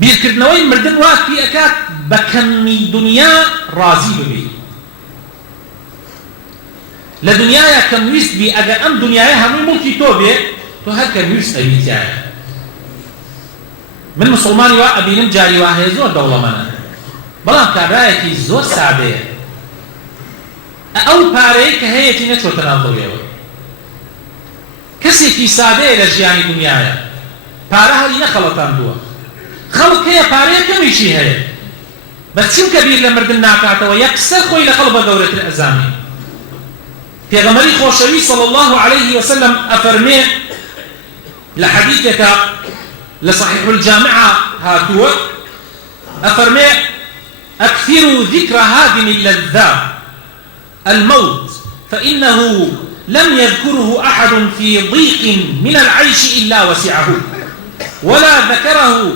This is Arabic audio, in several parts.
بیرکردنەوەی مردن وات پێ ئەکات بە کەمی دنیا ڕازی ببێ لە دنیاە کەم ویست بی ئەگەر ئەم دنیاە هەمووی مڵکی تۆ بێ تۆ هەر کەم ویست ئەویتیایە من مسلمانی وا ئەبینم جاری وا هەیە زۆر دەوڵەمەنە بەڵام کابرایەکی زۆر سادەیە ئەو پارەیە کە هەیەی نەچۆتە ناو دڵێەوە کەسێکی سادەیە لە ژیانی دنیاە پارە هەڵی نەخەڵەتاندووە خەڵک هەیە پارەیە کەمیشی هەیە بە چونکە بیر لە مردن ناکاتەوە یەکسەر خۆی لە خەڵک بە گەورەتر ئەزانێ پێغەمبەری خۆشەوی صلی الله عليه وسلم ئەفەرمێ لە حەدیثێکە لە صحيح الجامعة هاتووە ئەفەرمێ أكثروا ذكر هادم اللذات الموت فإنه لم يذكره أحد في ضيق من العيش إلا وسعه ولا ذكره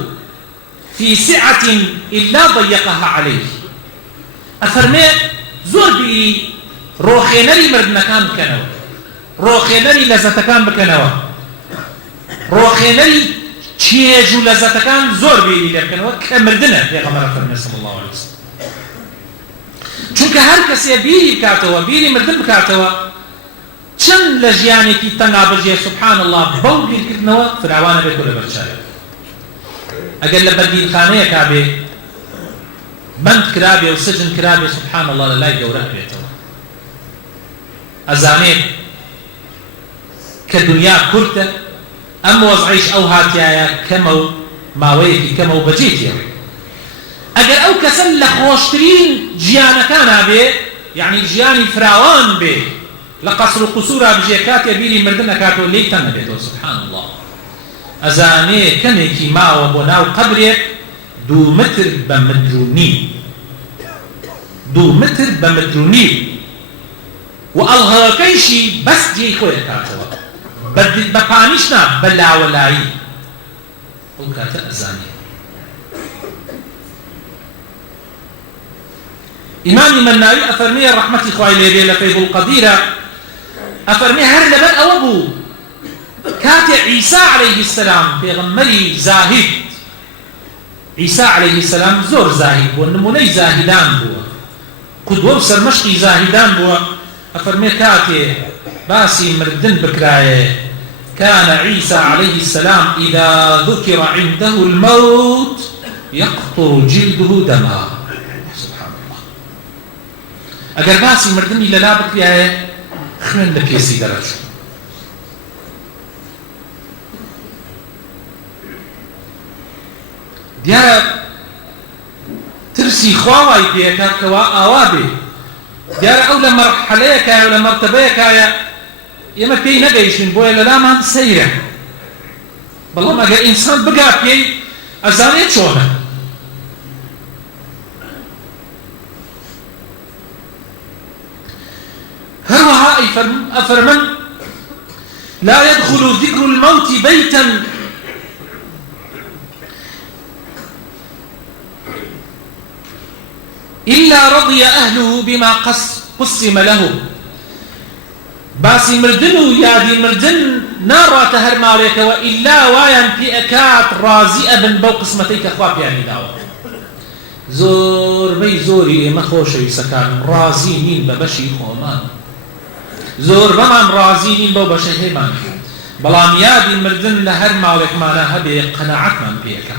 في سعة إلا ضيقها عليه أفرمي زور بي روخينري مردنكان بكنوا روخينري لزتكان بكنوا روخينري چێژ و لەزەتەکان زۆر بێری لێ بکەنەوە کە مردنە پێغەمبەر فەرمێ صلی الله عليه وسلم چونکە هەر کەسێ بیری بکاتەوە بیری مردن بکاتەوە چەند لە ژیانێکی تەنگا بژێ سبحان الله بەو بیرکردنەوە فراوانە بێت و لەبەر چاوێ ئەگەر لە بەردینخانەیەکا بێ بەند کرابێ و سجن کرابێ سبحان الله لە لای گەورە بێتەوە ئەزانێت کە دنیا کورتە ئەم وەزعیش ئەو هاتیایە کەمە و ماوەیەکی کەمە و بەجێتیە ئەگەر ئەو کەسە لە خۆشترین ژیانەکانە بێ یعنی ژیانی فراوان بێ لە قەسر و قوسورا بژێ کاتێ بیری مردن ئەکاتەوە لێی تەنگ نەبێتەوە سبحان الله ئەزانێ کەمێکی ماوە بۆ ناو قەبرێک 2 متر بە متر و نیم 2 متر بە متر و نیم و ئەڵهەکەیشی بەس جێی خۆی ئەکاتەوە بە پانیش نا بە لاوەلایی ئەو کاتە ئەزانێ ئیمامی مەناوی ئەفەرمێ ڕەحمەتی خوای لێ بێ لە فەیض القەدیرە ئەفەرمێ هەر لەبەر ئەوە بوو کاتێ عیسا عەلەیه السەلام پێغەمبەری زاهید عیسا عەلەیه السەلام زۆر زاهید بووە نمونەی زاهیدان بووە قودوە و سەرمەشقی زاهیدان بووە ئەفەرمێ کاتێ باسی مردن بکرایە كان عيسى عليه السلام إذا ذكر عنده الموت يقطر جلده دما سبحان الله أجر باسي مردني للا بكرياية خوێن لە پێسی دەرەچوو دیارە ترسی خواوای پێکات کەوا ئاوا بێ دیارە ئەو لە مەرحەلەیەکایە و لە مەرتەبەیەکایە ئێمە پێی نەگەیشتین بۆیە لەلامان سەیرە بەڵام ئەگەر ئینسان بگا پێی ئەزانێت چۆنە هەروەها ئەفەرمن لا يدخل ذكر الموت بيتا إلا رضي أهله بما قسم لهم باسی مردن و یادی مردن ناڕاتە هەر ماڵێکەوە ئیلا وایان پێ ئەکات ڕازی ئەبن بەو قسمەتەی کە خوا پێیانی داوە زۆربەی زۆری ئێمە خۆشەویستەکان ڕازی نین بە بەشی خۆمان زۆربەمان ڕازی نین بەو بەشەی هێمان بەڵام یادی مردن لە هەر ماڵێکمانە هەبێ قەناعەتمان پێەکە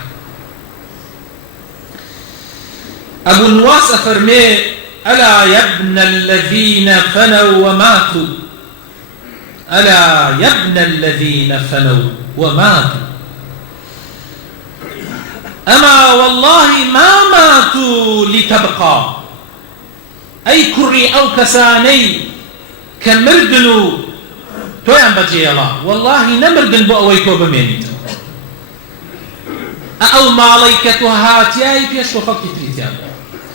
ئەبو نواس ئەفەرمێ ألا يا ابن الذين فنوا وماتوا ألا يا ابن الذين فنوا وماتوا أما والله ما ماتوا لتبقى أي كري أو كساني كمردنوا تويان بجي الله والله نمردن بأويتو بمينيت أو ماليكة هاتياي بيشو فقط تريتيان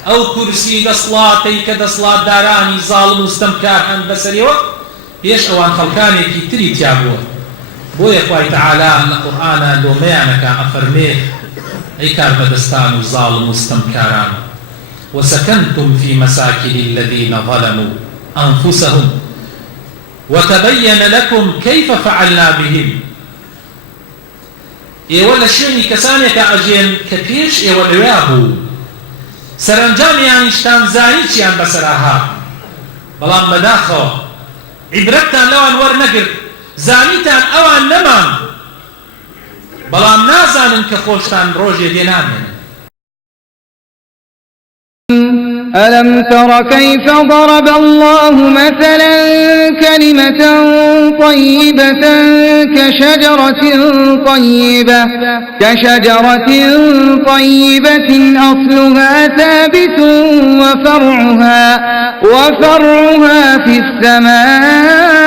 أو كرسي دصلاتي كدصلات داراني ظالم مستمكار عن بسريوة بيش أوان خلقاني كي تريد يابوه بو يقوي تعالى القرآن لو ميانك أفرميه أي كار بدستان ظالم مستمكاران وسكنتم في مساكن الذين ظلموا أنفسهم وتبين لكم كيف فعلنا بهم ئێوە لە شوێنی کەسانێکە ئەژێن کە پێش ئێوە لەوێ بوو سەرنجامیان زانی چیان بەسەرا هات بەڵام بەداخەوە عیبرەتتان لەوان وەرنەگرت زانیتان ئەوان نەمان بەڵام نازانن کە خۆشتان ڕۆژێ دێنامێنن. ألم تر كيف ضرب الله مثلا كلمة طيبة كشجرة طيبة أصلها ثابت وفرعها في السماء